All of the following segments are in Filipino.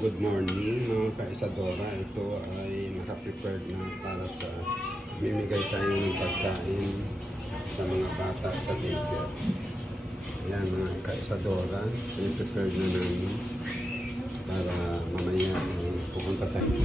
Good morning mga ka-Isadora. Ito ay naka-prepared na para sa mimigay tayo ng pagkain sa mga bata sa daycare. Ayan mga ka-Isadora, prepared na namin para mamaya pupunta tayo.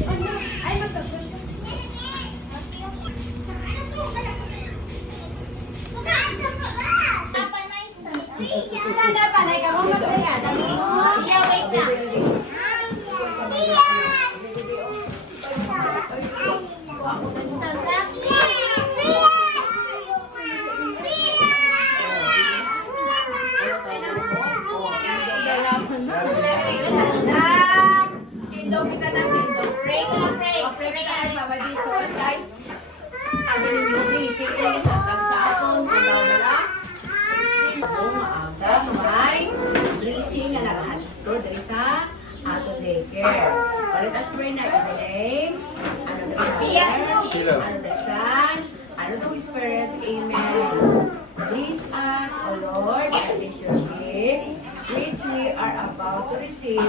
Let us pray na in the name, ano the Father, ano the Son, ano the Holy Spirit, Amen. Please us, O Lord, that is your gift, which we are about to receive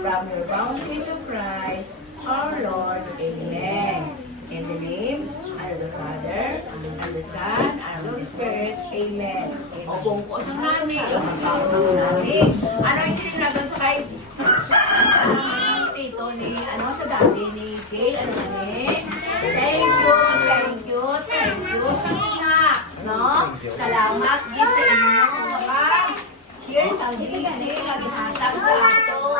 from your bounty to Christ, our Lord, Amen. In the name, ano the Father, ano the Son, ano the Holy Spirit, Amen. O bungko sa namin, yung mga namin. Ano yung sininagan sa kay Tito ni, ano sa dati ni Gail, ano ni? Thank you sa snacks, no? Salamat din sa inyo, mga cheers ang gising, naghatag sa ato.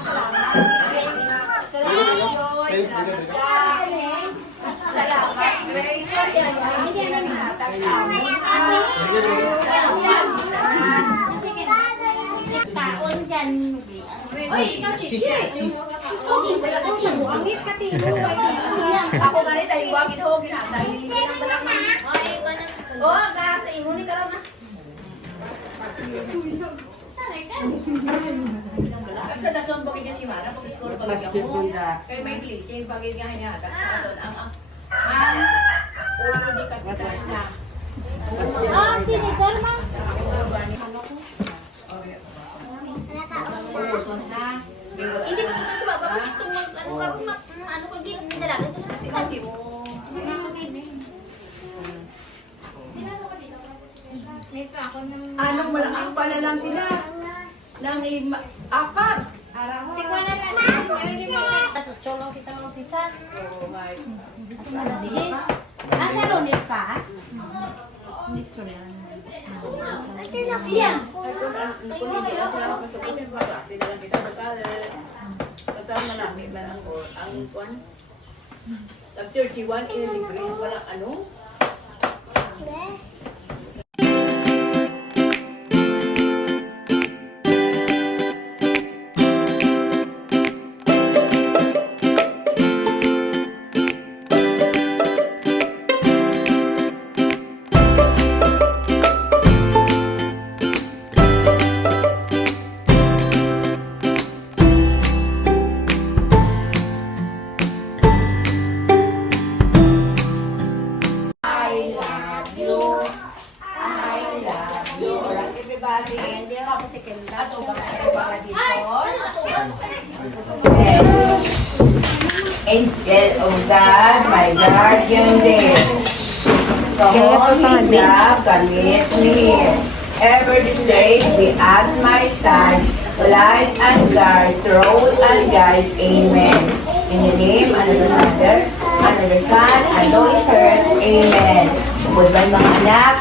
Salamat din. Salamat, Grace. Naghatag sa amin. Taon dyan. Uy, ikaw, Chichi. Okay, wala kong sabuangit ka, Tito. Ako nga rin, dahil wagin ho, ginatag. Oo, sa imo ni Karaw na. Sa dason po kanya si Mara, pag-score pa lang ako. Kaya may blessing, pag-in nga hinatag sa aton. Ang ulo di kapitan na. Tinitor mo. Hindi mo naman sa baba kasi itong ano karong ano pag nilalagan ito sa hospital. May pa ako ng Anong malaking pala lang sila? Nang apat. Si Kuya na na. Sa cholo kita mag-umpisa. Oh my. Yes. Sa Lunes pa? Siya. Total malami ba ang kwan? Tag 31 degrees wala ano? Angel of God, my guardian day. The Holy love can meet me. Ever this day be at my side, light and guard, throw and guide. Amen. In the name of the Father, and of the Son, and of the Spirit. Amen. Goodbye mga anak.